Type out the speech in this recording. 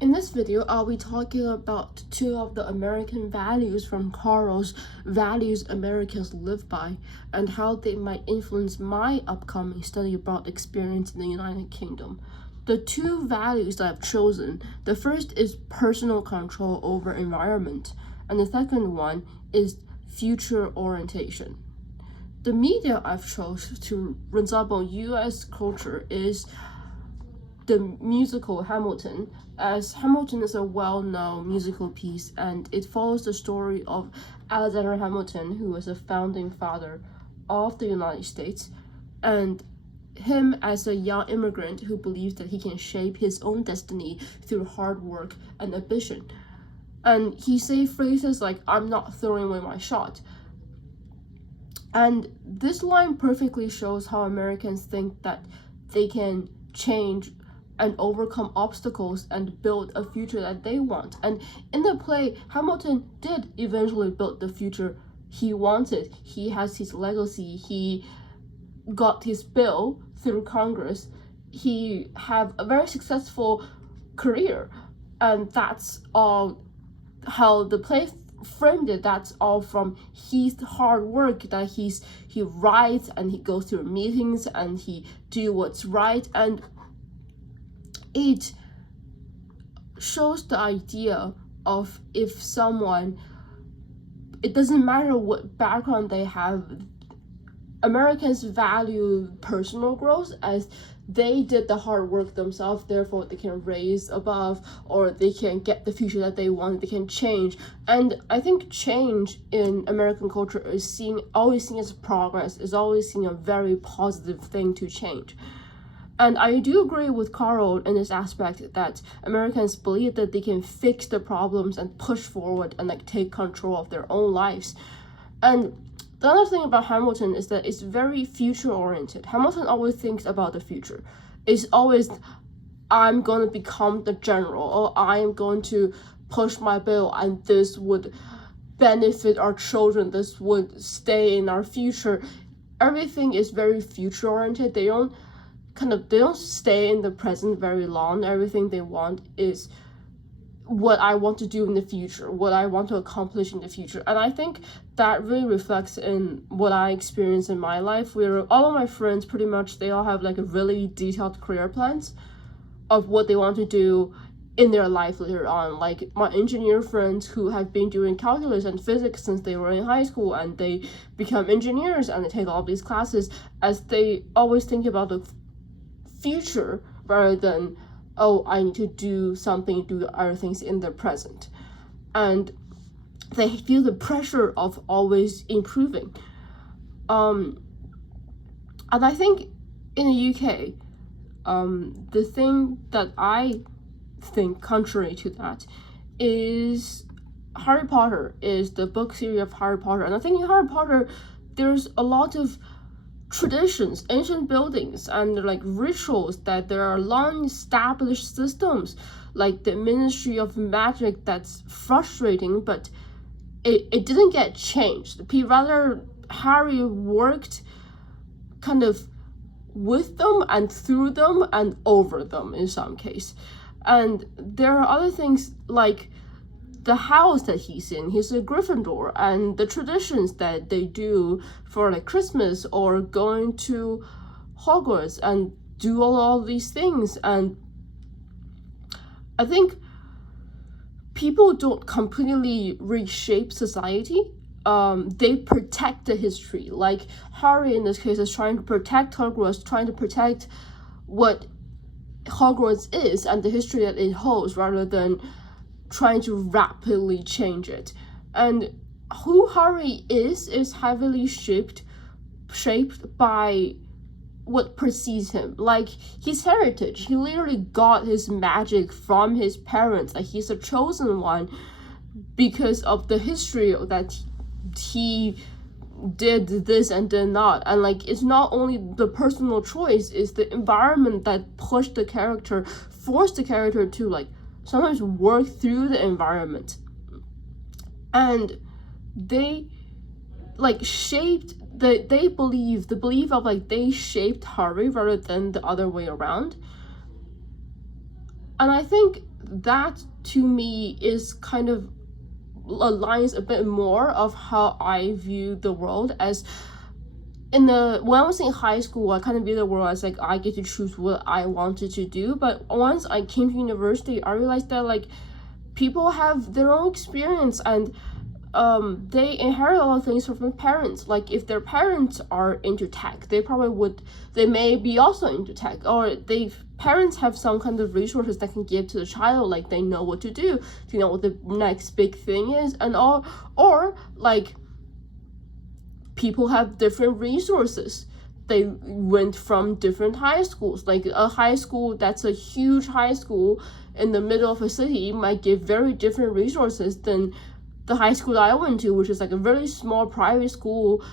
In this video, I'll be talking about two of the American values from Carl's Values Americans Live By and how they might influence my upcoming study abroad experience in the United Kingdom. The two values that I've chosen, the first is personal control over environment, and the second one is future orientation. The media I've chose to resemble US culture is the musical Hamilton, as Hamilton is a well-known musical piece and it follows the story of Alexander Hamilton, who was a founding father of the United States, and him as a young immigrant who believes that he can shape his own destiny through hard work and ambition. And he says phrases like, "I'm not throwing away my shot." And this line perfectly shows how Americans think that they can change and overcome obstacles and build a future that they want. And in the play, Hamilton did eventually build the future he wanted. He has his legacy. He got his bill through Congress. He had a very successful career. And that's all how the play framed it. That's all from his hard work that he writes and he goes to meetings and he do what's right. And it shows the idea of if someone, it doesn't matter what background they have, Americans value personal growth as they did the hard work themselves, therefore they can raise above, or they can get the future that they want, they can change. And I think change in American culture is always seen as progress, is always seen a very positive thing to change. And I do agree with Carl in this aspect that Americans believe that they can fix the problems and push forward and take control of their own lives. And the other thing about Hamilton is that it's very future oriented. Hamilton always thinks about the future. It's always, I'm going to become the general, or I am going to push my bill and this would benefit our children, this would stay in our future. Everything is very future oriented. They don't stay in the present very long. Everything they want is what I want to do in the future, what I want to accomplish in the future. And I think that really reflects in what I experience in my life, where all of my friends pretty much, they all have a really detailed career plans of what they want to do in their life later on. Like my engineer friends who have been doing calculus and physics since they were in high school, and they become engineers and they take all these classes, as they always think about the future rather than, oh, I need to do something, do other things in the present. And they feel the pressure of always improving. And I think in the UK, the thing that I think contrary to that is Harry Potter, is the book series of Harry Potter. And I think in Harry Potter, there's a lot of traditions, ancient buildings, and rituals that there are long established systems, like the Ministry of Magic, that's frustrating, but it didn't get changed. Rather, Harry worked with them and through them and over them in some case. And there are other things like the house that he's in, he's a Gryffindor, and the traditions that they do for Christmas or going to Hogwarts and do all these things. And I think people don't completely reshape society. They protect the history. Like Harry in this case is trying to protect Hogwarts, trying to protect what Hogwarts is and the history that it holds, rather than trying to rapidly change it. And who Harry is heavily shaped by what precedes him, like his heritage. He literally got his magic from his parents, like he's a chosen one because of the history that he did this and did not. And it's not only the personal choice, it's the environment that pushed the character, forced the character to sometimes work through the environment. And they shaped they believe of they shaped Harry rather than the other way around. And I think that to me is kind of aligns a bit more of how I view the world. As when I was in high school, I kind of view the world as like I get to choose what I wanted to do. But once I came to university, I realized that like people have their own experience, and they inherit a lot of things from their parents. Like if their parents are into tech, they may be also into tech, or parents have some kind of resources that can give to the child, like they know what to do, you know what the next big thing is, and all. Or like people have different resources. They went from different high schools. Like a high school that's a huge high school in the middle of a city might give very different resources than the high school that I went to, which is like a very small private school